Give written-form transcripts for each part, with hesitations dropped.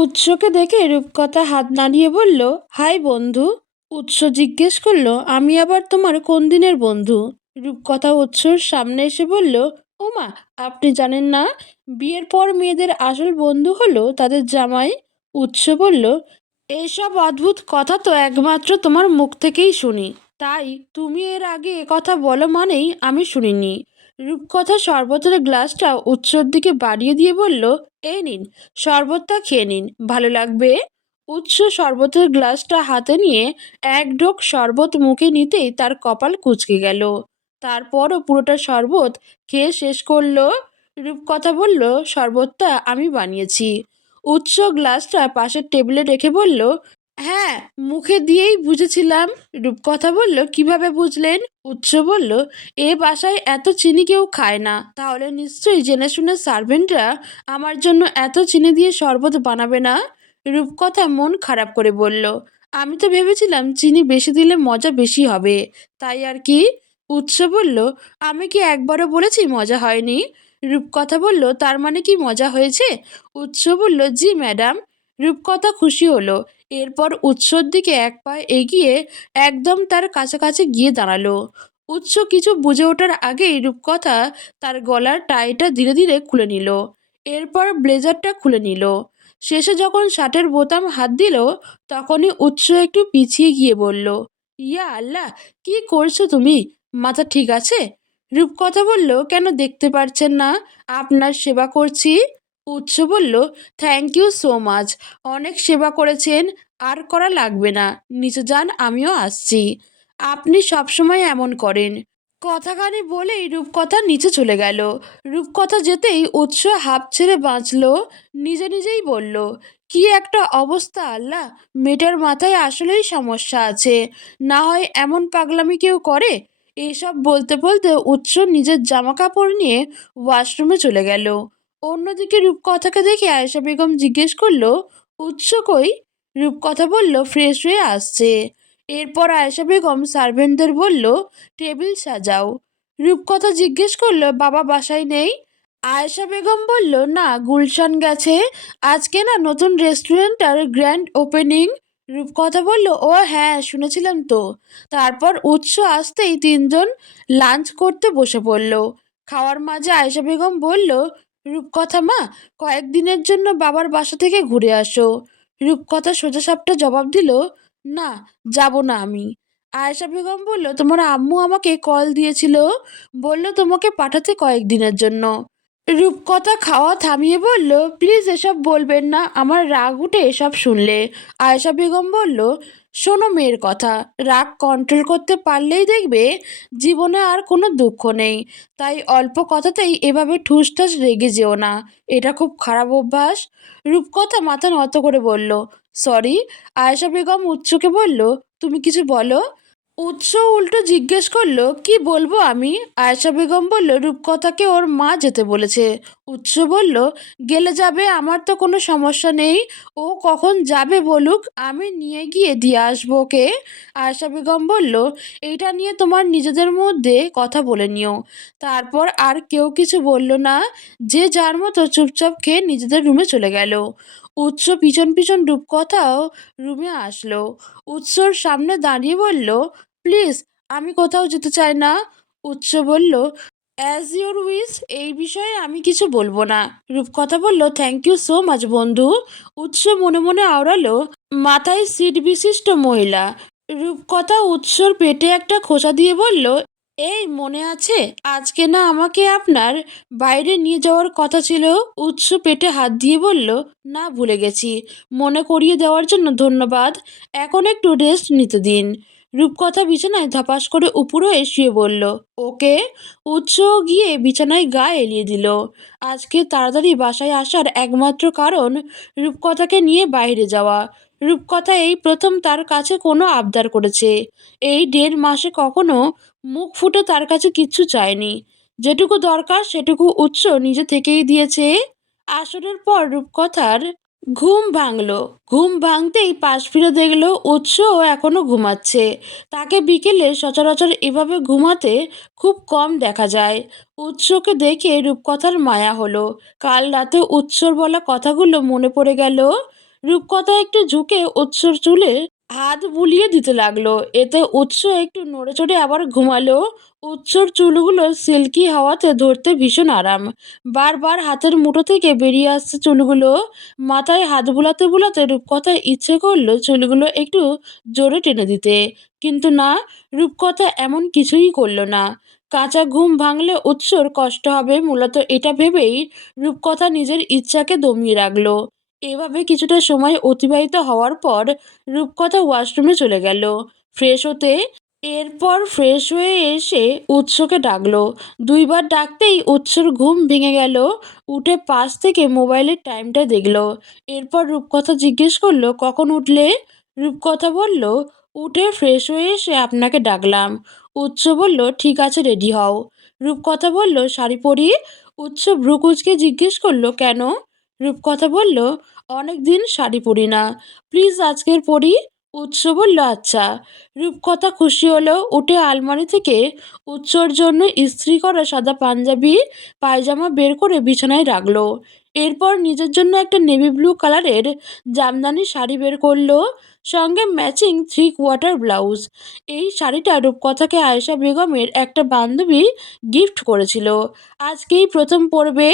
উৎসকে দেখে রূপকথা হাত নাড়িয়ে বলল, হাই বন্ধু। উৎস জিজ্ঞেস করলো, আমি আবার তোমার কোন দিনের বন্ধু? রূপকথা উৎসর সামনে এসে বলল, ওমা, আপনি জানেন না, বিয়ের পর মেয়েদের আসল বন্ধু হলো তাদের জামাই। উৎস বলল, এইসব অদ্ভুত কথা তো একমাত্র তোমার মুখ থেকেই শুনি, তাই তুমি এর আগে এ কথা বলো মানেই আমি শুনিনি। রূপকথা শরবতের গ্লাসটা উৎসর দিকে বাড়িয়ে দিয়ে বলল, এই নিন, শরবতটা খেয়ে নিন, ভালো লাগবে। উৎস শরবতের গ্লাসটা হাতে নিয়ে এক ঢোক শরবত মুখে নিতেই তার কপাল কুঁচকে গেল। তারপরও পুরোটা শরবত খেয়ে শেষ করলো। রূপকথা বলল, শরবতটা আমি বানিয়েছি। উৎস গ্লাসটা পাশের টেবিলে রেখে বলল, হ্যাঁ, মুখে দিয়েই বুঝেছিলাম। রূপকথা বলল, কিভাবে বুঝলেন? উৎস বলল, এ বাসায় এত চিনি কেউ খায় না, তাহলে নিশ্চয়ই জেনে শুনে সার্ভেন্টরা আমার জন্য এত চিনি দিয়ে শরবত বানাবে না। রূপকথা মন খারাপ করে বলল, আমি তো ভেবেছিলাম চিনি বেশি দিলে মজা বেশি হবে, তাই আর কি। উৎস বলল, আমি কি একবারও বলেছি মজা হয়নি? রূপকথা বলল, তার মানে কি মজা হয়েছে? উৎস বলল, জি ম্যাডাম। রূপকথা খুশি হলো। এরপর উৎসর দিকে এক পা এগিয়ে একদম তার কাছাকাছি গিয়ে দাঁড়ালো। উৎস কিছু বুঝে ওঠার আগেই রূপকথা তার গলার টাইটা ধীরে ধীরে খুলে নিল। এরপর ব্লেজারটা খুলে নিল। শেষে যখন শার্টের বোতাম হাত দিল, তখনই উৎস একটু পিছিয়ে গিয়ে বলল, ইয়া আল্লাহ, কি করছো তুমি? মাথা ঠিক আছে? রূপকথা বলল, কেন দেখতে পারছেন না আপনার সেবা করছি? উৎস বলল, থ্যাংক ইউ সো মাচ, অনেক সেবা করেছেন, আর করা লাগবে না, নিচে যান, আমিও আসছি। আপনি সবসময় এমন করেন। কথাখানি বলেই রূপকথা নিচে চলে গেল। রূপকথা যেতেই উৎস হাঁপ ছেড়ে বাঁচল। নিজে নিজেই বলল, কি একটা অবস্থা আল্লাহ, মেয়েটার মাথায় আসলেই সমস্যা আছে, না হয় এমন পাগলামি কেউ করে। এইসব বলতে বলতে উৎস নিজের জামা কাপড় নিয়ে ওয়াশরুমে চলে গেল। অন্যদিকে রূপকথাকে দেখে আয়েশা বেগম জিজ্ঞেস করলো, উৎস কই? রূপকথা বলল, ফ্রেশ হয়ে আসছে। এরপর আয়েশা বেগম সার্ভেন্টদের বলল, টেবিল সাজাও। রূপকথা জিজ্ঞেস করলো, বাবা বাসায় নেই? আয়েশা বেগম বলল, না, গুলশান গেছে, আজকে না নতুন রেস্টুরেন্টটার গ্র্যান্ড ওপেনিং। রূপকথা বলল, ও হ্যাঁ, শুনেছিলাম তো। তারপর উৎস আসতেই তিনজন লাঞ্চ করতে বসে পড়ল। খাওয়ার মাঝে আয়েশা বেগম বলল, রূপকথা মা, কয়েকদিনের জন্য বাবার বাসা থেকে ঘুরে আসো। রূপকথা সোজাসাপটা জবাব দিল, না, যাব না আমি। আয়েশা বেগম বলল, তোমার আম্মু আমাকে কল দিয়েছিল, বলল তোমাকে পাঠাতে কয়েকদিনের জন্য। রূপকথা খাওয়া থামিয়ে বলল, প্লিজ এসব বলবেন না, আমার রাগ উঠে এসব শুনলে। আয়েশা বেগম বলল, শোনো মেয়ের কথা, রাগ কন্ট্রোল করতে পারলেই দেখবে জীবনে আর কোনো দুঃখ নেই। তাই অল্প কথাতেই এভাবে ঠুসঠাস রেগে যেও না, এটা খুব খারাপ অভ্যাস। রূপকথা মাথা নত করে বলল, সরি। আয়েশা বেগম উৎসকে বলল, তুমি কিছু বলো। উৎস উল্টো জিজ্ঞেস করলো, কি বলবো আমি? আয়েশা বেগম বলল, রূপকথাকে ওর মা যেতে বলেছে। উৎস বলল, গেলে যাবে, আমার তো কোনো সমস্যা নেই, ও কখন যাবে বলুক, আমি নিয়ে গিয়ে দিয়ে আসবো ওকে। আয়েশা বেগম বলল, এইটা নিয়ে তোমার নিজেদের মধ্যে কথা বলে নিও। তারপর আর কেউ কিছু বলল না। যে যার মতো চুপচাপ খেয়ে নিজেদের রুমে চলে গেল। উৎস পিছন পিছন রূপকথাও রুমে আসলো। উৎসর সামনে দাঁড়িয়ে বলল, প্লিজ, আমি কোথাও যেতে চাই না। উৎস বলল, অ্যাজ ইউর উইশ, এই বিষয়ে আমি কিছু বলবো না। রূপকথা বলল, থ্যাংক ইউ সো মাচ বন্ধু। উৎস মনে মনে আওড়ালো, মাথায় সিট বিশিষ্ট মহিলা। রূপকথা উৎসর পেটে একটা খোঁচা দিয়ে বলল, এই মনে আছে আজকে না আমাকে আপনার বাইরে নিয়ে যাওয়ার কথা ছিল? উৎস পেটে হাত দিয়ে বলল, না, ভুলে গেছি, মনে করিয়ে দেওয়ার জন্য ধন্যবাদ, এখন একটু রেস্ট নিতে দিন। রূপকথা বিছানায় ধপাস করে উপর হয়ে শুয়ে বলল, ওকে। উৎস গিয়ে বিছানায় গা এলিয়ে দিল। আজকে তাড়াতাড়ি বাসায় আসার একমাত্র কারণ রূপকথাকে নিয়ে বাইরে যাওয়া। রূপকথা এই প্রথম তার কাছে কোনো আবদার করেছে। এই 1.5 মাসে কখনো মুখ ফুটে তার কাছে কিচ্ছু চায়নি। যেটুকু দরকার সেটুকু উৎস নিজে থেকেই দিয়েছে। আসরের পর রূপকথার ঘুম ভাঙল। ঘুম ভাঙতেই পাশ ফিরে দেখল উৎসও এখনো ঘুমাচ্ছে। তাকে বিকেলে সচরাচর এভাবে ঘুমাতে খুব কম দেখা যায়। উৎসকে দেখে রূপকথার মায়া হলো। কাল রাতে উৎসর বলা কথাগুলো মনে পড়ে গেল। রূপকথা একটু ঝুঁকে উৎসর চুলে হাত বুলিয়ে দিতে লাগলো। এতে উৎস একটু নড়ে চড়ে আবার ঘুমালো। উৎসর চুলগুলো সিল্কি হাওয়াতে ধরতে ভীষণ আরাম। বারবার হাতের মুঠো থেকে বেরিয়ে আসছে চুলগুলো। মাথায় হাত বুলাতে বুলাতে রূপকথা ইচ্ছে করলো চুলগুলো একটু জোরে টেনে দিতে, কিন্তু না, রূপকথা এমন কিছুই করলো না। কাঁচা ঘুম ভাঙলে উৎসর কষ্ট হবে, মূলত এটা ভেবেই রূপকথা নিজের ইচ্ছাকে দমিয়ে রাখলো। এভাবে কিছুটা সময় অতিবাহিত হওয়ার পর রূপকথা ওয়াশরুমে চলে গেল ফ্রেশ হতে। এরপর ফ্রেশ হয়ে এসে উৎসকে ডাকলো। দুইবার ডাকতেই উৎসর ঘুম ভেঙে গেল। উঠে পাশ থেকে মোবাইলের টাইমটা দেখলো। এরপর রূপকথা জিজ্ঞেস করলো, কখন উঠলে? রূপকথা বলল, উঠে ফ্রেশ হয়ে এসে আপনাকে ডাকলাম। উৎস বলল, ঠিক আছে, রেডি হও। রূপকথা বলল, শাড়ি পরি? উৎস ভ্রুকুচকে জিজ্ঞেস করলো, কেন? রূপকথা বলল, অনেক দিন শাড়ি পরি না, প্লিজ আজকের পরি। উৎস বলল, আচ্ছা। রূপকথা খুশি হলো। উঠে আলমারি থেকে উৎসর জন্য ইস্ত্রি করা সাদা পাঞ্জাবি পায়জামা বের করে বিছানায় রাখলো। এরপর নিজের জন্য একটা নেভি ব্লু কালারের জামদানি শাড়ি বের করলো, সঙ্গে ম্যাচিং 3 কোয়ার্টার ব্লাউজ। এই শাড়িটা রূপকথাকে আয়েশা বেগমের একটা বান্ধবী গিফট করেছিল। আজকেই প্রথম পরবে,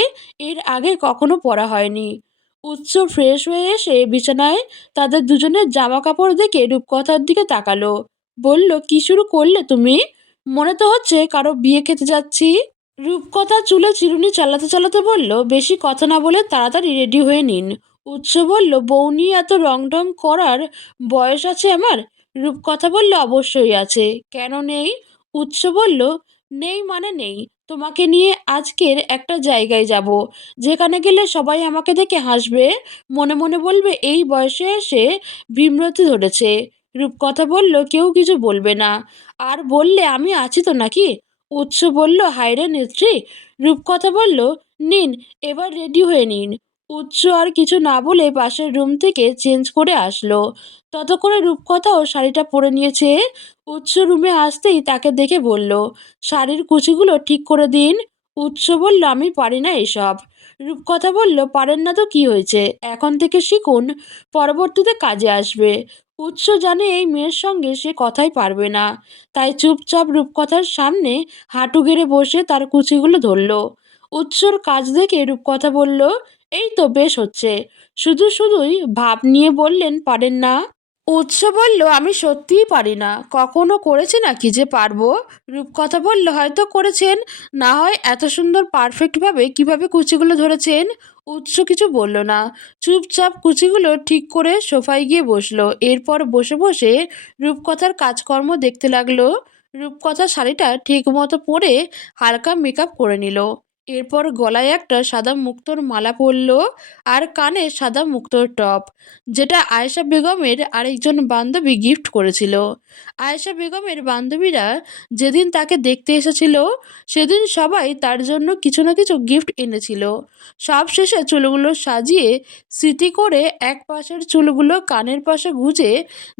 এর আগে কখনো পরা হয়নি। উৎস ফ্রেশ হয়ে এসে বিছানায় তাদের দুজনের জামা কাপড় দেখে রূপকথার দিকে তাকালো। বলল, কি শুরু করলে তুমি? মনে তো হচ্ছে কারো বিয়ে খেতে যাচ্ছি। রূপকথা চুলে চিরুনি চালাতে চালাতে বলল, বেশি কথা না বলে তাড়াতাড়ি রেডি হয়ে নিন। উৎস বলল, বউ নিয়ে এত রং ঢং করার বয়স আছে আমার? রূপকথা বলল, অবশ্যই আছে, কেন নেই? উৎস বলল, নেই মানে নেই। তোমাকে নিয়ে আজকের একটা জায়গায় যাব, যেখানে গেলে সবাই আমাকে দেখে হাসবে, মনে মনে বলবে এই বয়সে এসে ভীমরতি ধরেছে। রূপকথা বলল, কেউ কিছু বলবে না, আর বললে আমি আছি তো নাকি? উৎস বলল, হায়রে নেত্রী। রূপকথা বলল, নিন, এবার রেডি হয়ে নিন। উৎস আর কিছু না বলে পাশের রুম থেকে চেঞ্জ করে আসলো। ততক্ষণে রূপকথাও শাড়িটা পরে নিয়েছে। উৎস রুমে আসতেই তাকে দেখে বলল, শাড়ির কুচিগুলো ঠিক করে দিন। উৎস বলল, আমি পারি না এসব। রূপকথা বলল, পারেন না তো কি হয়েছে, এখন থেকে শিখুন, পরবর্তীতে কাজে আসবে। উৎস জানে এই মেয়ের সঙ্গে সে কথাই পারবে না, তাই চুপচাপ রূপকথার সামনে হাঁটু গেড়ে বসে তার কুচিগুলো ধরল। উৎসর কাজ দেখে রূপকথা বলল, এই তো বেশ হচ্ছে। শুধু শুধুই ভাব নিয়ে বললেন পারেন না। উৎস বলল, আমি সত্যিই পারি না, কখনো করেছি নাকি যে পারবো? রূপকথা বলল, হয়তো করেছেন, না হয় এত সুন্দর পারফেক্টভাবে কিভাবে কুচিগুলো ধরেছেন? উৎস কিছু বলল না, চুপচাপ কুচিগুলো ঠিক করে সোফায় গিয়ে বসলো। এরপর বসে বসে রূপকথার কাজকর্ম দেখতে লাগলো। রূপকথা শাড়িটা ঠিক মতো পরে হালকা মেকআপ করে নিল। এরপর গলায় একটা সাদা মুক্তোর মালা পরলো আর কানে সাদা মুক্তোর টপ, যেটা আয়েশা বেগমের আরেকজন বান্ধবী গিফট করেছিল। আয়েশা বেগমের বান্ধবীরা যেদিন তাকে দেখতে এসেছিল, সেদিন সবাই তার জন্য কিছু না কিছু গিফট এনেছিল। সব শেষে চুলগুলো সাজিয়ে স্মৃতি করে এক পাশের চুলগুলো কানের পাশে গুজে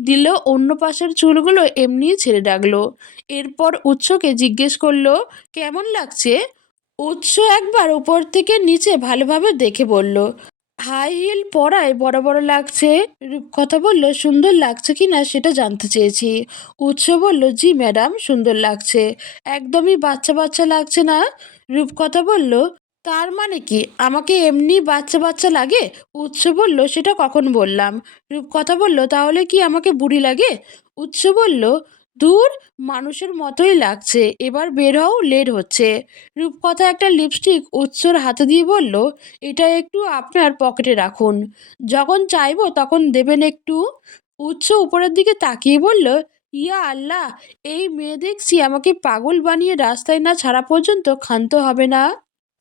দিল, অন্য পাশের চুলগুলো এমনিই ছেড়ে রাখলো। এরপর উৎসকে জিজ্ঞেস করলো, কেমন লাগছে? উৎস একবার উপর থেকে নিচে ভালোভাবে দেখে বলল, হাই হিল পরায় বড় বড় লাগছে। রূপকথা বলল, সুন্দর লাগছে কি না সেটা জানতে চেয়েছি। উৎস বলল, জি ম্যাডাম, সুন্দর লাগছে, একদমই বাচ্চা বাচ্চা লাগছে না। রূপকথা বলল, তার মানে কি আমাকে এমনি বাচ্চা বাচ্চা লাগে? উৎস বলল, সেটা কখন বললাম? রূপকথা বলল, তাহলে কি আমাকে বুড়ি লাগে? উৎস বলল, দূর, মানুষের মতোই লাগছে, এবার বের হও, লেট হচ্ছে। রূপকথা একটা লিপস্টিক উৎসর হাতে দিয়ে বলল, এটা একটু আপনার পকেটে রাখুন, যখন চাইবো তখন দেবেন একটু। উৎস উপরের দিকে তাকিয়ে বলল, ইয়া আল্লাহ, এই মেয়ে দেখছি আমাকে পাগল বানিয়ে রাস্তায় না ছাড়া পর্যন্ত ক্ষান্ত হবে না।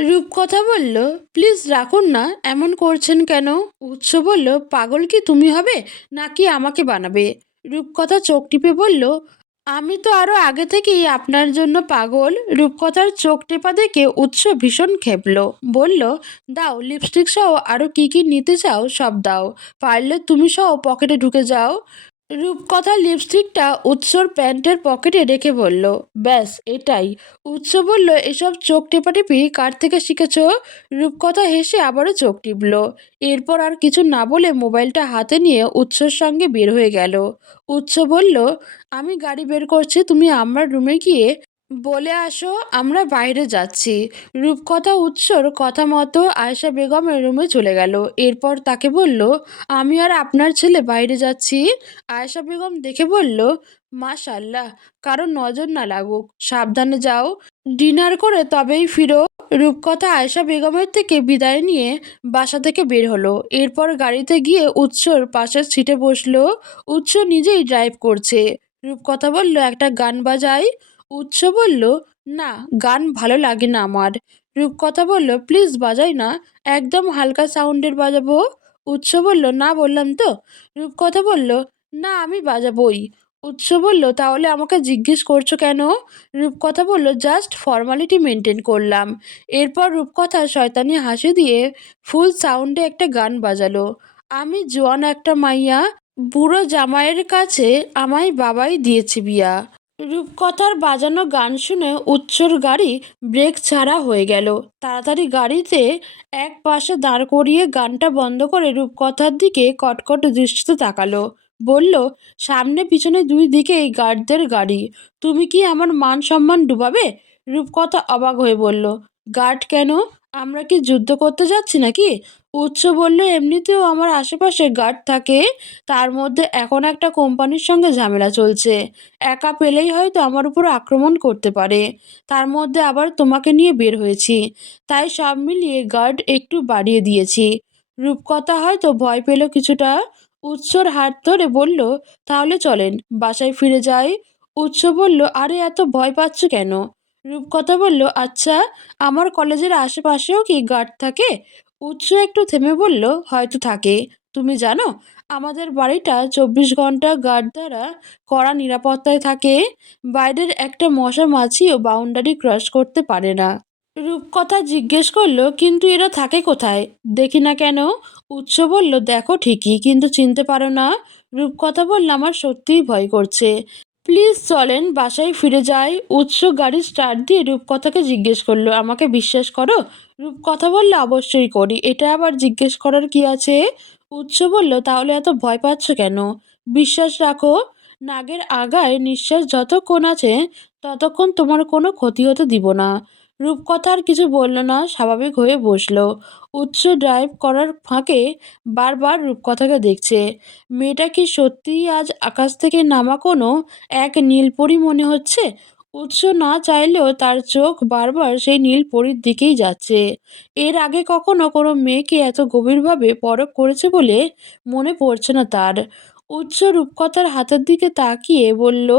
রূপকথা বলল, প্লিজ রাখুন না, এমন করছেন কেন? উৎস বলল, পাগল কি তুমি হবে নাকি আমাকে বানাবে? রূপকথা চোখ টিপে বলল, আমি তো আরো আগে থেকেই আপনার জন্য পাগল। রূপকথার চোখ টেপা দেখে উৎস ভীষণ খেপল। বলল, দাও, লিপস্টিক সহ আরো কি কি নিতে চাও সব দাও, পারলে তুমি সহ পকেটে ঢুকে যাও। রূপকথা লিপস্টিকটা উৎসর প্যান্টের পকেটে রেখে বলল, ব্যাস এটাই। উৎস বলল, এসব চোখ টেপাটেপি কার থেকে শিখেছ? রূপকথা হেসে আবারও চোখ টিপল। এরপর আর কিছু না বলে মোবাইলটা হাতে নিয়ে উৎসর সঙ্গে বের হয়ে গেল। উৎস বলল, আমি গাড়ি বের করছি, তুমি আমার রুমে গিয়ে বলে আসো আমরা বাইরে যাচ্ছি। রূপকথা উৎসর কথা মতো আয়েশা বেগমের রুমে চলে গেল। এরপর তাকে বলল, আমি আর আপনার ছেলে বাইরে যাচ্ছি। আয়েশা বেগম দেখে বলল, মাশাল্লাহ, কারো নজর না লাগুক, সাবধানে যাও, ডিনার করে তবেই ফিরো। রূপকথা আয়েশা বেগমের থেকে বিদায় নিয়ে বাসা থেকে বের হলো। এরপর গাড়িতে গিয়ে উৎসর পাশের সিটে বসলো। উৎস নিজেই ড্রাইভ করছে। রূপকথা বলল, একটা গান বাজাই। উৎস বলল, না, গান ভালো লাগে না আমার। রূপকথা বলল, প্লিজ বাজাই না, একদম হালকা সাউন্ডের বাজাবো। উৎস বলল, না বললাম তো। রূপকথা বলল, না আমি বাজাবই। উৎস বলল, তাহলে আমাকে জিজ্ঞেস করছো কেন? রূপকথা বলল, জাস্ট ফর্মালিটি মেনটেন করলাম। এরপর রূপকথা শয়তানি হাসি দিয়ে ফুল সাউন্ডে একটা গান বাজালো। আমি জোয়ান একটা মাইয়া, বুড়ো জামাইয়ের কাছে আমায় বাবাই দিয়েছে বিয়া। রূপকথার বাজানো গান শুনে উৎসর গাড়ি ব্রেক ছাড়া হয়ে গেল। তাড়াতাড়ি গাড়িতে এক পাশে দাঁড় করিয়ে গানটা বন্ধ করে রূপকথার দিকে কটকট দৃষ্টিতে তাকালো। বলল, সামনে পিছনে দুই দিকেই গার্ডদের গাড়ি, তুমি কি আমার মান সম্মান ডুবাবে? রূপকথা অবাক হয়ে বলল, গার্ড কেন? আমরা কি যুদ্ধ করতে যাচ্ছি নাকি? উৎস বলল, এমনিতেও আমার আশেপাশে গার্ড থাকে, তার মধ্যে এখন একটা কোম্পানির সঙ্গে ঝামেলা চলছে, একা পেলেই হয়তো আমার উপর আক্রমণ করতে পারে, তার মধ্যে আবার তোমাকে নিয়ে বের হয়েছি, তাই সব মিলিয়ে গার্ড একটু বাড়িয়ে দিয়েছি। রূপকথা হয়তো ভয় পেল কিছুটা। উৎসর হাত ধরে বলল, তাহলে চলেন বাসায় ফিরে যাই। উৎস বলল, আরে এত ভয় পাচ্ছ কেন? রূপকথা বলল, আচ্ছা, আমার কলেজের আশেপাশেও কি গার্ড থাকে? উৎস একটু থেমে বলল, হয়তো থাকে। তুমি জানো, আমাদের বাড়িটা 24 ঘন্টা গার্ড দ্বারা কড়া নিরাপত্তায় থাকে, বাইরের একটা মশা মাছিও বাউন্ডারি ক্রস করতে পারে না। রূপকথা জিজ্ঞেস করলো, কিন্তু এরা থাকে কোথায়? দেখি না কেন? উৎস বলল, দেখো ঠিকই, কিন্তু চিনতে পারো না। রূপকথা বলল, আমার সত্যিই ভয় করছে, প্লিজ চলেন বাসায় ফিরে যাই। উৎস গাড়ি স্টার্ট দিয়ে রূপকথাকে জিজ্ঞেস করলো, আমাকে বিশ্বাস করো? রূপকথা বলল, অবশ্যই করি, এটা আবার জিজ্ঞেস করার কি আছে? উৎস বলল, তাহলে এত ভয় পাচ্ছ কেন? বিশ্বাস রাখো, নাগের আগায় নিঃশ্বাস যতক্ষণ আছে ততক্ষণ তোমার কোনো ক্ষতি হতে দিব না। রূপকথা আর কিছু বলল না, স্বাভাবিক হয়ে বসলো। উৎস ড্রাইভ করার ফাঁকে বারবার রূপকথাকে দেখছে। মেয়েটা কি সত্যিই আজ আকাশ থেকে নামা কোনো এক নীলপরী মনে হচ্ছে? উৎস না চাইলেও তার চোখ বারবার সেই নীলপরীর দিকেই যাচ্ছে। এর আগে কখনো কোনো মেয়েকে এত গভীরভাবে পরখ করেছে বলে মনে পড়ছে না তার। উৎস রূপকথার হাতের দিকে তাকিয়ে বলল,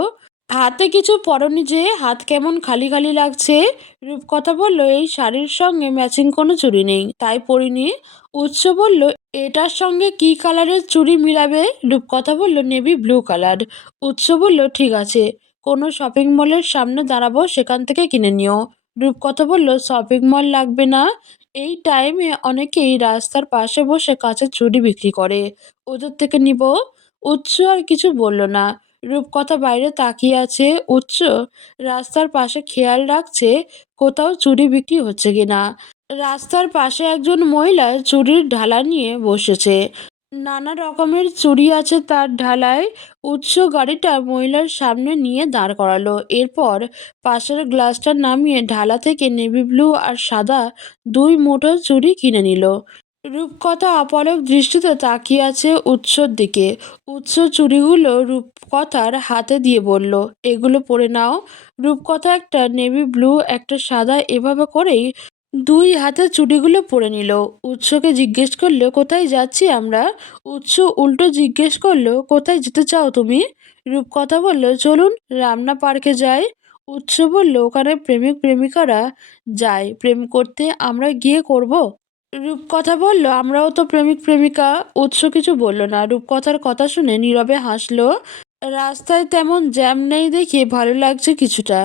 হাতে কিছু পরনি যে, হাত কেমন খালি খালি লাগছে? রূপকথা বলল, এই শাড়ির সঙ্গে ম্যাচিং কোনো চুড়ি নেই, তাই পরিনি। উৎস বলল, এটার সঙ্গে কি কালারের চুড়ি মিলাবে? রূপকথা বলল, নেভি ব্লু কালার। উৎস বলল, ঠিক আছে, কোনো শপিং মলের সামনে দাঁড়াবো, সেখান থেকে কিনে নিও। রূপকথা বলল, শপিং মল লাগবে না, এই টাইমে অনেকেই রাস্তার পাশে বসে কাঁচের চুড়ি বিক্রি করে, ওদের থেকে নিব। উৎস আর কিছু বলল না। রূপকথা বাইরে তাকিয়ে আছে। উৎস রাস্তার পাশে খেয়াল রাখছে কোথাও চুড়ি বিক্রি হচ্ছে কিনা। রাস্তার পাশে একজন মহিলা চুড়ির ঢালা নিয়ে বসেছে, নানা রকমের চুড়ি আছে তার ঢালায়। উৎস গাড়িটা মহিলার সামনে নিয়ে দাঁড় করালো। এরপর পাশের গ্লাসটা নামিয়ে ঢালা থেকে নেভি ব্লু আর সাদা দুই মুঠো চুড়ি কিনে নিল। রূপকথা অপলক দৃষ্টিতে তাকিয়ে আছে উৎসর দিকে। উৎস চুড়িগুলো রূপকথার হাতে দিয়ে বলল, এগুলো পরে নাও। রূপকথা একটা নেভি ব্লু একটা সাদা এভাবে করেই দুই হাতে চুড়িগুলো পরে নিল। উৎসকে জিজ্ঞেস করলো, কোথায় যাচ্ছি আমরা? উৎস উল্টো জিজ্ঞেস করলো, কোথায় যেতে চাও তুমি? রূপকথা বলল, চলুন রামনা পার্কে যাই। উৎস বলল, ওখানে প্রেমিক প্রেমিকারা যায় প্রেম করতে, আমরা গিয়ে করব? রূপকথা বলল, আমরাও তো প্রেমিক প্রেমিকা। উৎস কিছু বলল না, রূপকথার কথা শুনে নীরবে হাসলো। রাস্তায় তেমন জ্যাম নেই দেখে ভালো লাগছে কিছুটা।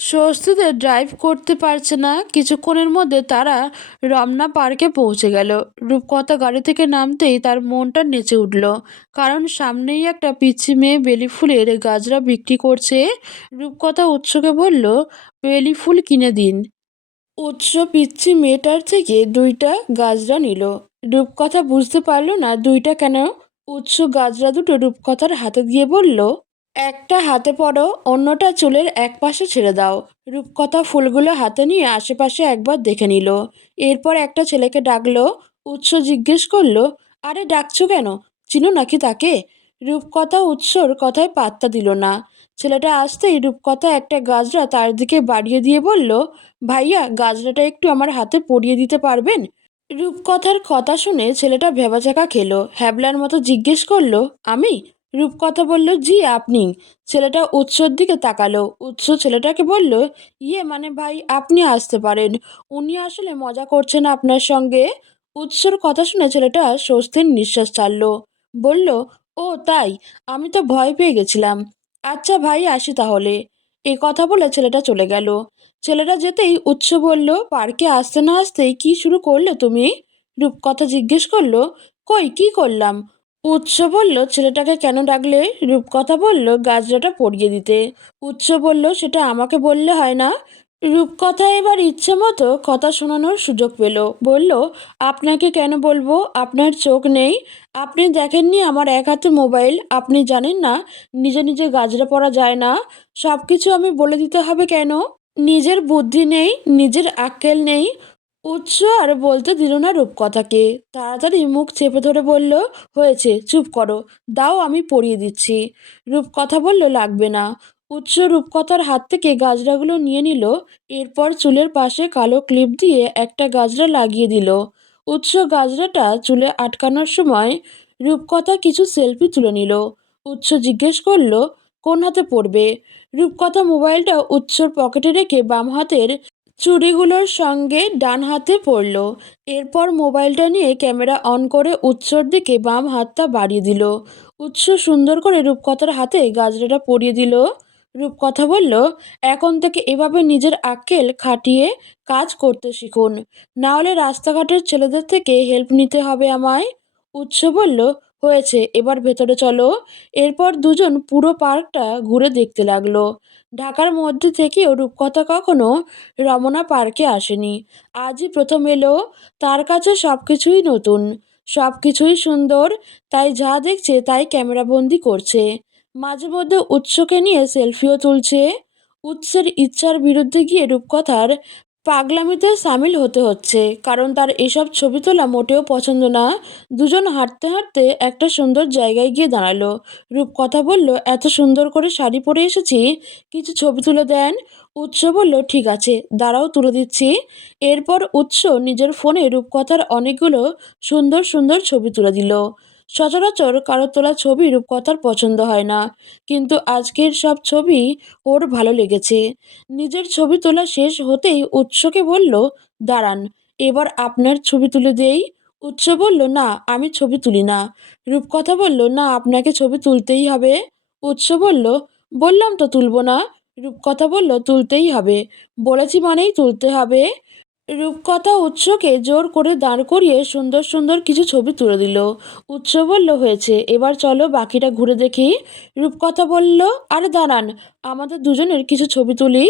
স্বস্তিতে ড্রাইভ করতে পারছে না। কিছুক্ষণের মধ্যে তারা রমনা পার্কে পৌঁছে গেল। রূপকথা গাড়ি থেকে নামতেই তার মনটা নেচে উঠল, কারণ সামনেই একটা পিচ্চি মেয়ে বেলি ফুলের গাজরা বিক্রি করছে। রূপকথা উৎসকে বলল, বেলি ফুল কিনে দিন। উৎস পিচ্চি মেয়েটার থেকে 2টা গাজরা নিল। রূপকথা বুঝতে পারল না 2টা কেন। উৎস গাজরা দুটো রূপকথার হাতে দিয়ে বলল, একটা হাতে পড়ো, অন্যটা চুলের একপাশে ছেড়ে দাও। রূপকথা ফুলগুলো হাতে নিয়ে আশেপাশে একবার দেখে নিল। এরপর একটা ছেলেকে ডাকলো। উৎস জিজ্ঞেস করলো, আরে ডাকছো কেন? চিনো নাকি তাকে? রূপকথা উৎসর কথায় পাত্তা দিল না। ছেলেটা আসতেই রূপকথা একটা গাজরা তার দিকে বাড়িয়ে দিয়ে বলল, ভাইয়া, গাজরাটা একটু আমার হাতে পরিয়ে দিতে পারবেন? রূপকথার কথা শুনে ছেলেটা ভ্যাবাচ্যাকা খেলো, হ্যাবলার মতো জিজ্ঞেস করলো, আমি? রূপকথা বলল, জি আপনি। ছেলেটা উৎসর দিকে তাকালো। উৎস ছেলেটাকে বলল, ইয়ে মানে ভাই, আপনি আসতে পারেন। উনি আসলে মজা করছেন আপনার সঙ্গে। উৎসর কথা শুনে ছেলেটা স্বস্তির নিঃশ্বাস ছাড়লো। বলল, ও তাই? আমি তো ভয় পেয়ে গেছিলাম। আচ্ছা ভাই, আসি তাহলে। এ কথা বলে ছেলেটা চলে গেল। ছেলেটা যেতেই উৎস বলল, পার্কে আসতে না আসতেই কি শুরু করলে তুমি? রূপকথা জিজ্ঞেস করলো, কই কি করলাম? উৎস বলল, ছেলেটাকে কেন ডাকলে? রূপকথা বলল, গাজরাটা পরিয়ে দিতে। উৎস বলল, সেটা আমাকে বললে হয় না? রূপকথা এবার ইচ্ছে মতো কথা শোনানোর সুযোগ পেল। বলল, আপনাকে কেন বলবো? আপনার চোখ নেই? আপনি দেখেননি আমার এক হাতে মোবাইল? আপনি জানেন না নিজে নিজে গাজরা পরা যায় না? সব কিছু আমি বলে দিতে হবে কেন? নিজের বুদ্ধি নেই, নিজের আক্কেল নেই। উৎস আর বলতে দিল না রূপকথাকে। তাড়াতাড়ি মুখ চেপে ধরে বলল, হয়েছে, চুপ করো, দাও আমি পরিয়ে দিচ্ছি। রূপকথা বলল, লাগবে না। উৎস রূপকথার হাত থেকে গাজরাগুলো নিয়ে নিল। এরপর চুলের পাশে কালো ক্লিপ দিয়ে একটা গাজরা লাগিয়ে দিল। উৎস গাজরাটা চুলে আটকানোর সময় রূপকথা কিছু সেলফি তুলে নিল। উৎস জিজ্ঞেস করলো, কোন হাতে পড়বে? রূপকথা মোবাইলটা উৎসর পকেটে রেখে বাম হাতের চুড়িগুলোর সঙ্গে ডান হাতে পড়ল। এরপর মোবাইলটা নিয়ে ক্যামেরা অন করে উৎসর দিকে বাম হাতটা বাড়িয়ে দিল। উৎস সুন্দর করে রূপকথার হাতে গাজরাটা পরিয়ে দিল। রূপকথা বলল, এখন থেকে এভাবে নিজের আক্কেল খাটিয়ে কাজ করতে শিখুন, না হলে রাস্তাঘাটের ছেলেদের থেকে হেল্প নিতে হবে আমায়। উৎস বলল, হয়েছে, এবার ভেতরে চলো। এরপর দুজন পুরো পার্কটা ঘুরে দেখতে লাগলো। ঢাকার মধ্যে থেকেও রূপকথা কখনো রমনা পার্কে আসেনি। আজই প্রথম এলো। তার কাছে সব কিছুই নতুন, সব কিছুই সুন্দর। তাই যা দেখছে তাই ক্যামেরাবন্দি করছে। মাঝে মধ্যে উৎসকে নিয়ে সেলফিও তুলছে। উৎসের ইচ্ছার বিরুদ্ধে গিয়ে রূপকথার পাগলামিতে সামিল হতে হচ্ছে, কারণ তার এসব ছবি তোলা মোটেও পছন্দ না। দুজন হাঁটতে হাঁটতে একটা সুন্দর জায়গায় গিয়ে দাঁড়ালো। রূপকথা বলল, এত সুন্দর করে শাড়ি পরে এসেছি, কিছু ছবি তুলে দেন। উৎস বলল, ঠিক আছে, দাঁড়াও তুলে দিচ্ছি। এরপর উৎস নিজের ফোনে রূপকথার অনেকগুলো সুন্দর সুন্দর ছবি তুলে দিল। সচরাচর কারো তোলা ছবি রূপকথার পছন্দ হয় না, কিন্তু আজকের সব ছবি ওর ভালো লেগেছে। নিজের ছবি তোলা শেষ হতেই উৎসকে বলল, দাঁড়ান, এবার আপনার ছবি তুলে দেই। উৎস বলল, না, আমি ছবি তুলি না। রূপকথা বলল, না, আপনাকে ছবি তুলতেই হবে। উৎস বলল, বললাম তো তুলব না। রূপকথা বলল, তুলতেই হবে। বলেছি মানেই তুলতে হবে। রূপকথা উৎসকে জোর করে দাঁড় করিয়ে সুন্দর সুন্দর কিছু ছবি তুলে দিল। উৎস বলল, হয়েছে, এবার চলো বাকিটা ঘুরে দেখি। রূপকথা বলল, আরে দাঁড়ান, আমাদের দুজনের কিছু ছবি তুলি।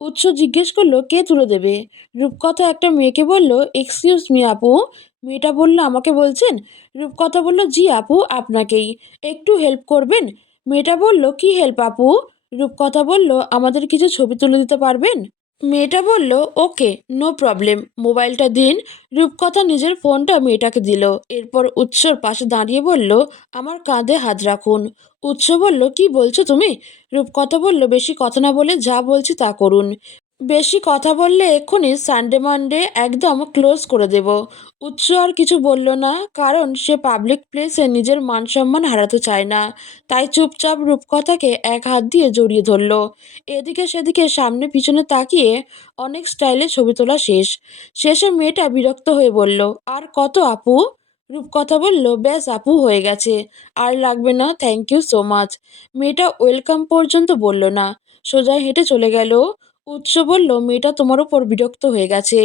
উৎস জিজ্ঞেস করলো, কে তুলে দেবে? রূপকথা একটা মেয়েকে বলল, এক্সকিউজ মি আপু। মেয়েটা বলল, আমাকে বলছেন? রূপকথা বলল, জি আপু, আপনাকেই। একটু হেল্প করবেন? মেয়েটা বলল, কি হেল্প আপু? রূপকথা বলল, আমাদের কিছু ছবি তুলে দিতে পারবেন? মেয়েটা বলল, ওকে, নো প্রবলেম, মোবাইলটা দিন। রূপকথা নিজের ফোনটা মেয়েটাকে দিল। এরপর উৎসর পাশে দাঁড়িয়ে বলল, আমার কাঁধে হাত রাখুন। উৎস বলল, কি বলছো তুমি? রূপকথা বলল, বেশি কথা না বলে যা বলছি তা করুন। বেশি কথা বললে এক্ষুনি সানডে মানডে একদম ক্লোজ করে দেব। উৎস আর কিছু বলল না, কারণ সে পাবলিক প্লেসে নিজের মান সম্মান হারাতে চায় না। তাই চুপচাপ রূপকথাকে এক হাত দিয়ে জড়িয়ে ধরল। এদিকে সেদিকে সামনে পিছনে তাকিয়ে অনেক স্টাইলে ছবি তোলা শেষ। শেষে মেয়েটা বিরক্ত হয়ে বলল, আর কত আপু? রূপকথা বলল, ব্যাস আপু, হয়ে গেছে, আর লাগবে না, থ্যাংক ইউ সো মাচ। মেয়েটা ওয়েলকাম পর্যন্ত বলল না, সোজা হেঁটে চলে গেল। উৎস বলল, মেয়েটা তোমার ওপর বিরক্ত হয়ে গেছে।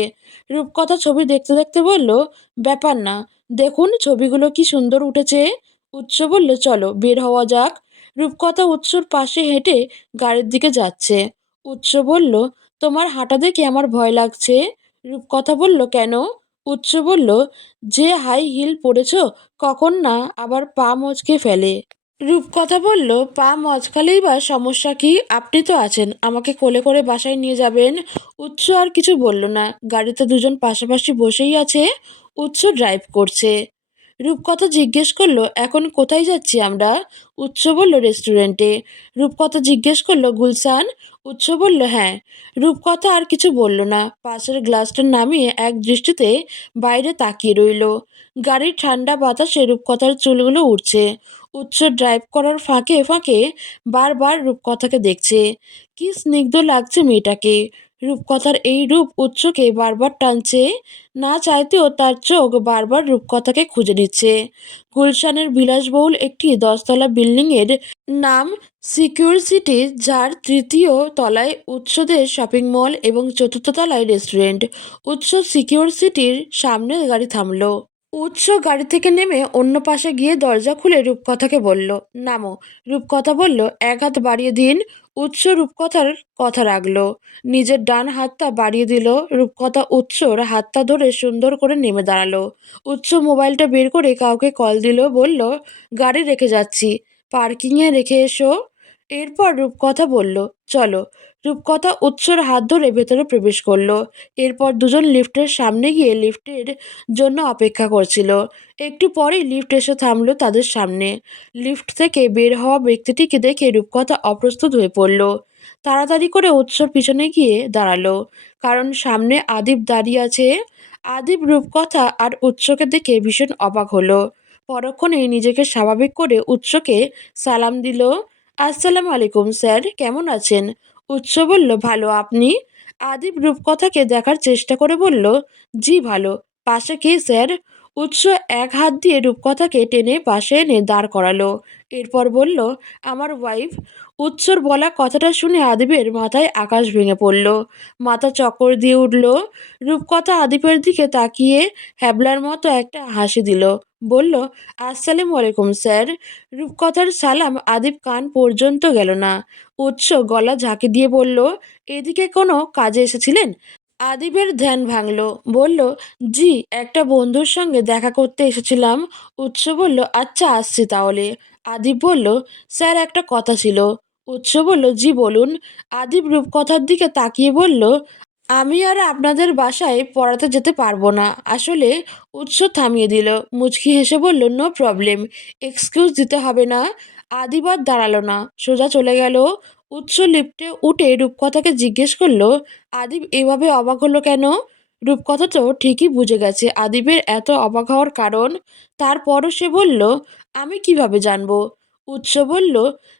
রূপকথা ছবি দেখতে দেখতে বলল, ব্যাপার না, দেখুন ছবিগুলো কি সুন্দর উঠেছে। উৎস বলল, চলো বের হওয়া যাক। রূপকথা উৎসর পাশে হেঁটে গাড়ির দিকে যাচ্ছে। উৎস বলল, তোমার হাঁটা দেখে আমার ভয় লাগছে। রূপকথা বলল, কেন? উৎস বলল, যে হাই হিল পরেছ, কখন না আবার পা মচকে ফেলে। রূপকথা বলল, পা মচকালেই বা সমস্যা কি? আপনি তো আছেন, আমাকে কোলে করে বাসায় নিয়ে যাবেন। উৎস আর কিছু বলল না। গাড়িতে দুজন পাশাপাশি বসেই আছে। উৎস ড্রাইভ করছে। রূপকথা জিজ্ঞেস করলো, এখন কোথায় যাচ্ছি আমরা? উৎস বলল, রেস্টুরেন্টে। রূপকথা জিজ্ঞেস করলো, গুলশান? উৎস বলল, হ্যাঁ। রূপকথা আর কিছু বলল না, পাশের গ্লাসটা নামিয়ে এক দৃষ্টিতে বাইরে তাকিয়ে রইল। গাড়ির ঠান্ডা বাতাসে রূপকথার চুলগুলো উঠছে। উৎস ড্রাইভ করার ফাঁকে ফাঁকে বারবার রূপকথাকে দেখছে। কি স্নিগ্ধ লাগছে মেয়েটাকে। রূপকথার এই রূপ উৎসকে বারবার টানছে। না চাইতেও তার চোখ বারবার রূপকথাকে খুঁজে নিচ্ছে। গুলশানের বিলাসবহুল একটি 10 তলা বিল্ডিংয়ের নাম সিকিউর সিটি, যার তৃতীয় তলায় উৎসদের শপিং মল এবং চতুর্থ তলায় রেস্টুরেন্ট। উৎস সিকিউর সিটির সামনে গাড়ি থামলো। উৎস গাড়ি থেকে নেমে অন্য পাশে গিয়ে দরজা খুলে রূপকথাকে বলল, নামো। রূপকথা বলল, এক হাত বাড়িয়ে দিন। উৎস রূপকথার কথা রাখলো। নিজের ডান হাতটা বাড়িয়ে দিল। রূপকথা উৎসর হাতটা ধরে সুন্দর করে নেমে দাঁড়ালো। উৎস মোবাইলটা বের করে কাউকে কল দিল, বলল, গাড়ি রেখে যাচ্ছি, পার্কিংয়ে রেখে এসো। এরপর রূপকথা বলল, চলো। রূপকথা উৎসর হাত ধরে ভেতরে প্রবেশ করলো। এরপর দুজন লিফটের সামনে গিয়ে লিফটের জন্য অপেক্ষা করছিল। একটু পরেই লিফট এসে থামলো তাদের সামনে। লিফট থেকে বের হওয়া ব্যক্তিটিকে দেখে রূপকথা অপ্রস্তুত হয়ে পড়ল। তাড়াতাড়ি করে উৎসর পিছনে গিয়ে দাঁড়ালো, কারণ সামনে আদিব দাঁড়িয়ে আছে। আদিব রূপকথা আর উৎসকে দেখে ভীষণ অবাক হলো। পরক্ষণেই নিজেকে স্বাভাবিক করে উৎসকে সালাম দিল। আসসালামু আলাইকুম স্যার, কেমন আছেন? উৎস বলল, ভালো, আপনি? আদিব রূপকথাকে দেখার চেষ্টা করে বলল, জি ভালো। পাশে কে স্যার? উৎস এক হাত দিয়ে রূপকথাকে টেনে পাশে এনে দাঁড় করালো। এরপর বলল, আমার ওয়াইফ। উৎসর বলা কথাটা শুনে আদিবের মাথায় আকাশ ভেঙে পড়ল। মাথা চক্কর দিয়ে উঠল। রূপকথা আদিবের দিকে তাকিয়ে হ্যাবলার মতো একটা হাসি দিল। বলল, আসসালামু আলাইকুম স্যার। রূপকথার সালাম আদিব কান পর্যন্ত গেল না। উৎস গলা ঝাঁকি দিয়ে বলল, এদিকে কোনো কাজে এসেছিলেন? আদিবের ধ্যান ভাঙল। বলল, জি, একটা বন্ধুর সঙ্গে দেখা করতে এসেছিলাম। উৎস বলল, আচ্ছা, আসছি তাহলে। আদিব বলল, স্যার, একটা কথা ছিল। উৎস বলল, জি বলুন। আদিব রূপকথার দিকে তাকিয়ে বলল, আমি আর আপনাদের বাসায় পড়াতে যেতে পারবো না আসলে। উৎস থামিয়ে দিল। মুচকি হেসে বলল, নো প্রবলেম, এক্সকিউজ দিতে হবে না। আদিব আর দাঁড়ালো না, সোজা চলে গেল। উৎস লিফটে উঠে রূপকথাকে জিজ্ঞেস করলো, আদিব এভাবে অবাক হলো কেন? রূপকথা তো ঠিকই বুঝে গেছে আদিবের এত অবাক হওয়ার কারণ। তারপরও সে বলল, আমি কিভাবে জানবো? উৎস বলল,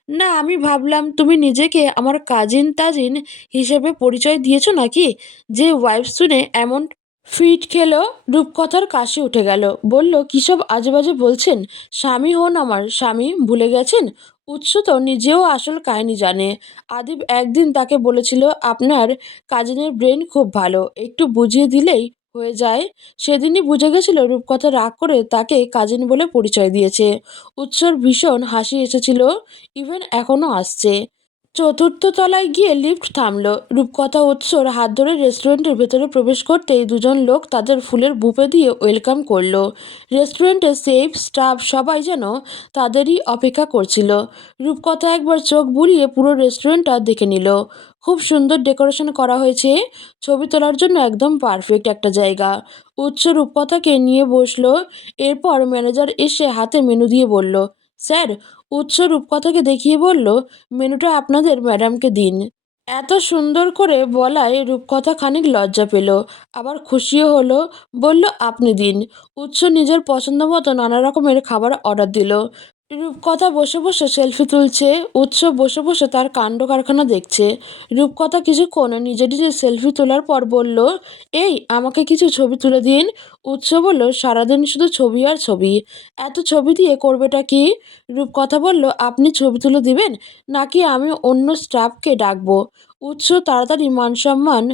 না, আমি ভাবলাম তুমি নিজেকে আমার কাজিন তাজিন হিসেবে পরিচয় দিয়েছো নাকি, যে ওয়াইফ শুনে এমন ফিট খেলো। রূপকথার কাশি উঠে গেল। বলল, কিসব আজেবাজে বলছেন? স্বামী হন আমার, স্বামী ভুলে গেছেন? উৎস তো নিজেও আসল কাহিনী জানে। আদিব একদিন তাকে বলেছিল, আপনার কাজিনের ব্রেন খুব ভালো, একটু বুঝিয়ে দিলেই হয়ে যায়। সেদিনই বুঝে গেছিল রূপকথা রাগ করে তাকে কাজিন বলে পরিচয় দিয়েছে। উৎসর ভীষণ হাসি এসেছিল, ইভেন এখনো আসছে। চতুর্থ তলায় গিয়ে লিফট থামলো। রূপকথা উৎসর হাত ধরে রেস্টুরেন্টের ভেতরে প্রবেশ করতেই দুজন লোক তাদের ফুলের বুফে দিয়ে ওয়েলকাম করলো। রেস্টুরেন্টের শেফ, স্টাফ সবাই যেন তাদেরই অপেক্ষা করছিল। রূপকথা একবার চোখ বুলিয়ে পুরো রেস্টুরেন্টটা দেখে নিল। খুব সুন্দর ডেকোরেশন করা হয়েছে, ছবি তোলার জন্য একদম পারফেক্ট একটা জায়গা। উৎস রূপকথাকে নিয়ে বসলো। এরপর ম্যানেজার এসে হাতে মেনু দিয়ে বলল, স্যার। উৎস রূপকথাকে দেখিয়ে বলল, মেনুটা আপনাদের ম্যাডামকে দিন। এত সুন্দর করে বলায় রূপকথা খানিক লজ্জা পেল, আবার খুশিও হলো। বলল, আপনি দিন। উৎস নিজের পছন্দ মতো নানা রকমের খাবার অর্ডার দিল। রূপকথা বসে বসে সেলফি তুলছে। উৎস বসে বসে তার কাণ্ড কারখানা দেখছে। রূপকথা কিছুক্ষণ নিজে নিজে সেলফি তোলার পর বলল, এই আমাকে কিছু ছবি তুলে দিন। উৎস বলল, সারাদিন শুধু ছবি আর ছবি, এত ছবি দিয়ে করবেটা কি? রূপকথা বলল, আপনি ছবি তুলে দিবেন নাকি আমি অন্য স্টাফকে ডাকবো? উৎস তাড়াতাড়ি মানসম্মান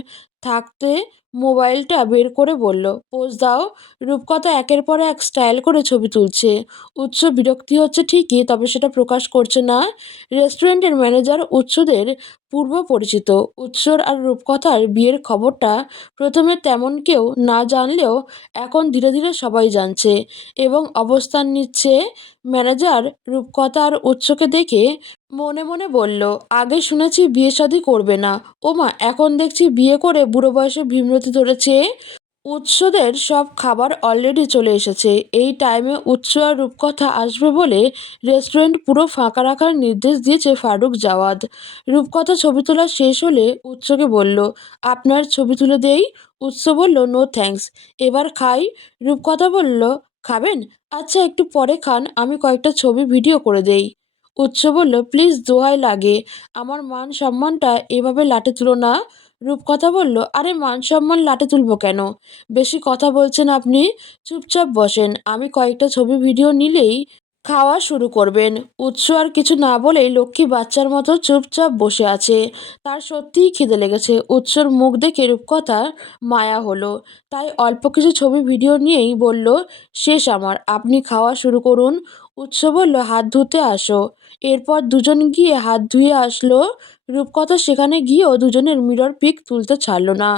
থাকতে মোবাইলটা বের করে বলল, পোজ দাও। রূপকথা একের পর এক স্টাইল করে ছবি তুলছে। উৎস বিরক্তি হচ্ছে ঠিকই, তবে সেটা প্রকাশ করছে না। রেস্টুরেন্টের ম্যানেজার উৎসদের পূর্ব পরিচিত। উৎসর আর রূপকথার বিয়ের খবরটা প্রথমে তেমন কেউ না জানলেও এখন ধীরে ধীরে সবাই জানছে এবং অবস্থান নিচ্ছে। ম্যানেজার রূপকথা আর উৎসকে দেখে মনে মনে বলল, আগে শুনেছি বিয়ে শাদী করবে না, ওমা এখন দেখছি বিয়ে করে বুড়ো বয়সে ভীমরতি ধরেছে। উৎসদের সব খাবার অলরেডি চলে এসেছে। এই টাইমে উৎস আর রূপকথা আসবে বলে রেস্টুরেন্ট পুরো ফাঁকা রাখার নির্দেশ দিয়েছে ফারুক জাওয়াদ। রূপকথা ছবি তোলা শেষ হলে উৎসকে বলল, আপনার ছবি তুলে দেই। উৎস বলল, নো থ্যাঙ্কস, এবার খাই। রূপকথা বলল, খাবেন? আচ্ছা একটু পরে খান, আমি কয়েকটা ছবি ভিডিও করে দেই। উৎস বলল, প্লিজ দোহাই লাগে, আমার মান সম্মানটা এভাবে লাটে তুলো না। রূপকথা বলল, আরে মান সম্মান লাটে তুলবো কেন? বেশি কথা বলছেন আপনি, চুপচাপ বসেন, আমি কয়েকটা ছবি ভিডিও নিলেই খাওয়া শুরু করবেন। উৎস আর কিছু না বলেই লক্ষ্মী বাচ্চার মতো চুপচাপ বসে আছে। তার সত্যিই খিদে লেগেছে। উৎসর মুখ দেখে রূপকথার মায়া হলো, তাই অল্প কিছু ছবি ভিডিও নিয়েই বলল, শেষ আমার, আপনি খাওয়া শুরু করুন। উৎস বলল, হাত ধুতে আসো। এরপর দুজন গিয়ে হাত ধুয়ে আসলো। রূপকথা সেখানে গিয়েও দুজনের মিরর পিক তুলতে ছাড়লো না।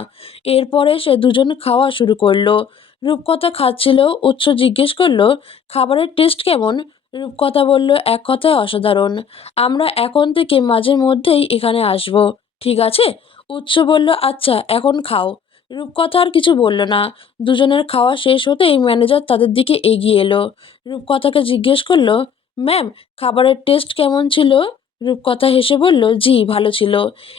এরপরে সে দুজন খাওয়া শুরু করলো। রূপকথা খাচ্ছিল, উৎস জিজ্ঞেস করলো, খাবারের টেস্ট কেমন? রূপকথা বলল, এক কথায় অসাধারণ, আমরা এখন থেকে মাঝে মধ্যেই এখানে আসব, ঠিক আছে? উৎস বলল, আচ্ছা এখন খাও। রূপকথা আর কিছু বলল না। দুজনের খাওয়া শেষ হতেই ম্যানেজার তাদের দিকে এগিয়ে এলো। রূপকথাকে জিজ্ঞেস করলো, ম্যাম খাবারের টেস্ট কেমন ছিল? রূপকথা হেসে বলল, জি ভালো ছিল।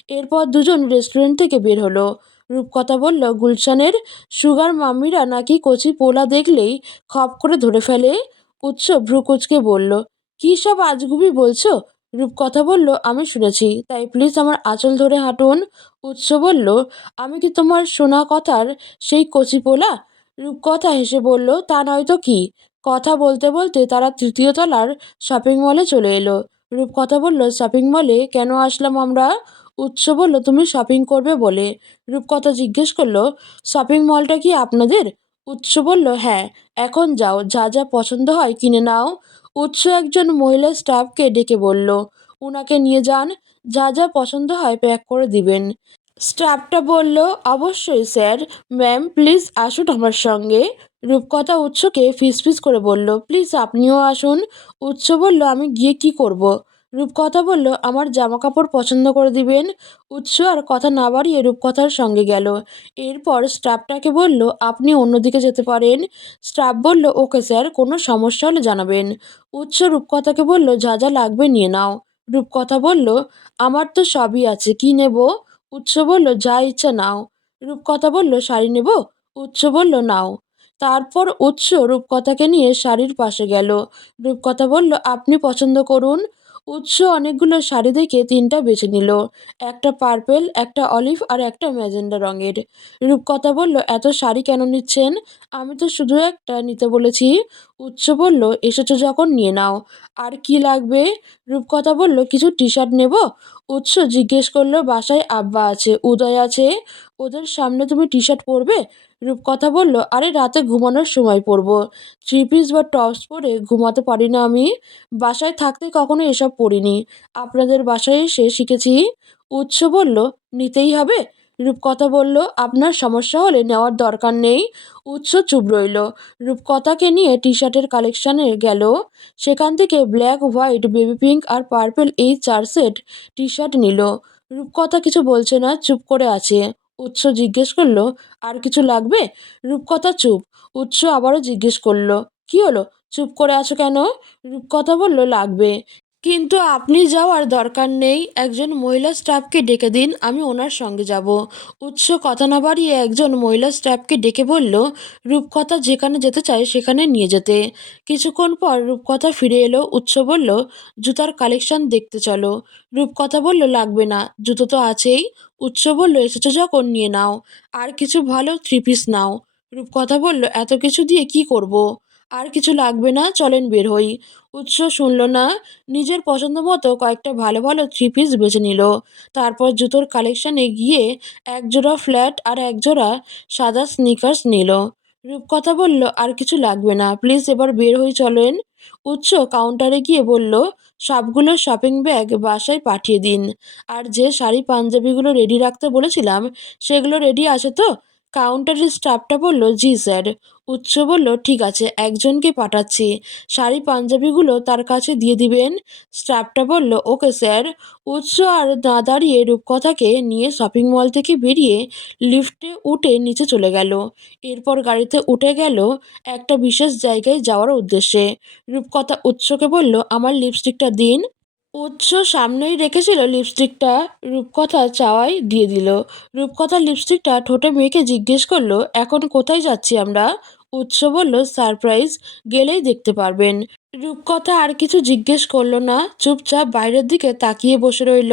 এরপর দুজন রেস্টুরেন্ট থেকে বের হলো। রূপকথা বলল, গুলশানের সুগার মাম্মিরা নাকি কচি পোলা দেখলেই খপ করে ধরে ফেলে। উৎস ভ্রু কুঁচকে বলল, কী সব আজগুবি বলছো? রূপকথা বলল, আমি শুনেছি, তাই প্লিজ আমার আঁচল ধরে হাঁটুন। উৎস বলল, আমি কি তোমার শোনা কথার সেই কচি পোলা? রূপকথা হেসে বলল, তা নয়তো কি। কথা বলতে বলতে তারা তৃতীয় তলার শপিং মলে চলে এলো। রূপকথা বলল, শপিং মলে কেন আসলাম আমরা? উৎস বলল, তুমি শপিং করবে বলে। রূপকথা জিজ্ঞেস করলো, শপিং মলটা কি আপনাদের? উৎস বলল, হ্যাঁ, এখন যাও, যা যা পছন্দ হয় কিনে নাও। উৎস একজন মহিলা স্টাফকে ডেকে বলল, উনাকে নিয়ে যান, যা যা পছন্দ হয় প্যাক করে দিবেন। স্টাফটা বলল, অবশ্যই স্যার। ম্যাম প্লিজ আসুন আমার সঙ্গে। রূপকথা উৎসকে ফিসফিস করে বলল, প্লিজ আপনিও আসুন। উৎস বলল, আমি গিয়ে কি করব? রূপকথা বলল, আমার জামা কাপড় পছন্দ করে দিবেন। উৎস আর কথা না বাড়িয়ে রূপকথার সঙ্গে গেল। এরপর স্টাফটাকে বলল, আপনি অন্যদিকে যেতে পারেন। স্টাফ বলল, ওকে স্যার, কোনো সমস্যা হলে জানাবেন। উৎস রূপকথাকে বলল, যা যা লাগবে নিয়ে নাও। রূপকথা বলল, আমার তো সবই আছে, কি নেব? উৎস বলল, যা ইচ্ছা নাও। রূপকথা বলল, শাড়ি নেব? উৎস বলল, নাও। তারপর উৎস রূপকথাকে নিয়ে শাড়ির পাশে গেল। রূপকথা বলল, আপনি পছন্দ করুন। উৎস অনেকগুলো শাড়ি দেখে তিনটা বেছে নিল, একটা পার্পেল, একটা অলিভ আর একটা ম্যাজেন্ডা রঙের। রূপকথা বলল, এত শাড়ি কেন নিচ্ছেন? আমি তো শুধু একটা নিতে বলেছি। উৎস বলল, এসেছো যখন নিয়ে নাও। আর কি লাগবে? রূপকথা বলল, কিছু টি শার্ট নেব। উৎস জিজ্ঞেস করলো, বাসায় আব্বা আছে, উদয় আছে, ওদের সামনে তুমি টি শার্ট পরবে? রূপকথা বলল, আরে রাতে ঘুমানোর সময় পরবো, থ্রি পিস বা টপস পরে ঘুমাতে পারি না আমি, বাসায় থাকতে কখনো এসব পরিনি, আপনাদের বাসায় এসে শিখেছি। উৎস বলল, নিতেই হবে? রূপকথা বলল, আপনার সমস্যা হলে নেওয়ার দরকার নেই। উৎস চুপ রইল। রূপকথাকে নিয়ে টি শার্টের কালেকশানে গেল। সেখান থেকে ব্ল্যাক, হোয়াইট, বেবি পিঙ্ক আর পার্পল এই 4 সেট টি শার্ট নিল। রূপকথা কিছু বলছে না, চুপ করে আছে। উৎস জিজ্ঞেস করলো, আর কিছু লাগবে? রূপকথা চুপ। উৎস আবারও জিজ্ঞেস করলো, কি হলো, চুপ করে আছো কেন? রূপকথা বলল, লাগবে, কিন্তু আপনি যাওয়ার দরকার নেই, একজন মহিলা স্টাফকে ডেকে দিন, আমি ওনার সঙ্গে যাব। উৎস কথা না বাড়িয়ে একজন মহিলা স্টাফকে ডেকে বলল, রূপকথা যেখানে যেতে চায় সেখানে নিয়ে যেতে। কিছুক্ষণ পর রূপকথা ফিরে এলো। উৎস বলল, জুতার কালেকশন দেখতে চলো। রূপকথা বলল, লাগবে না, জুতো তো আছেই। উৎস বলল, এসেছো যখন নিয়ে নাও, আর কিছু ভালো থ্রি পিস নাও। রূপকথা বলল, এত কিছু দিয়ে কি করব? আর কিছু লাগবে না, চলেন বের হই। উৎস শুনল না, নিজের পছন্দ মতো কয়েকটা ভালো ভালো থ্রি পিস বেছে নিল। তারপর জুতোর কালেকশনে গিয়ে একজোড়া ফ্ল্যাট আর একজোড়া সাদা স্নিকার্স নিল। রূপকথা বলল, আর কিছু লাগবে না, প্লিজ এবার বের হয়ে চলেন। উৎস কাউন্টারে গিয়ে বলল, সবগুলো শপিং ব্যাগ বাসায় পাঠিয়ে দিন। আর যে শাড়ি পাঞ্জাবিগুলো রেডি রাখতে বলেছিলাম সেগুলো রেডি আছে তো? কাউন্টারের স্টাফটা বলল, জি স্যার। উৎস বলল, ঠিক আছে, একজনকে পাঠাচ্ছি, শাড়ি পাঞ্জাবিগুলো তার কাছে দিয়ে দিবেন। স্টাফটা বলল, ওকে স্যার। উৎস আর না দাঁড়িয়ে রূপকথাকে নিয়ে শপিং মল থেকে বেরিয়ে লিফটে উঠে নিচে চলে গেল। এরপর গাড়িতে উঠে গেল একটা বিশেষ জায়গায় যাওয়ার উদ্দেশ্যে। রূপকথা উৎসকে বলল, আমার লিপস্টিকটা দিন। উৎস সামনেই রেখেছিল লিপস্টিকটা, রূপকথা চাওয়াই দিয়ে দিল। রূপকথা লিপস্টিকটা ঠোঁটে মেখে জিজ্ঞেস করলো, এখন কোথায় যাচ্ছি আমরা? উৎস বলল, সারপ্রাইজ, গেলেই দেখতে পারবেন। রূপকথা আর কিছু জিজ্ঞেস করলো না, চুপচাপ বাইরের দিকে তাকিয়ে বসে রইল।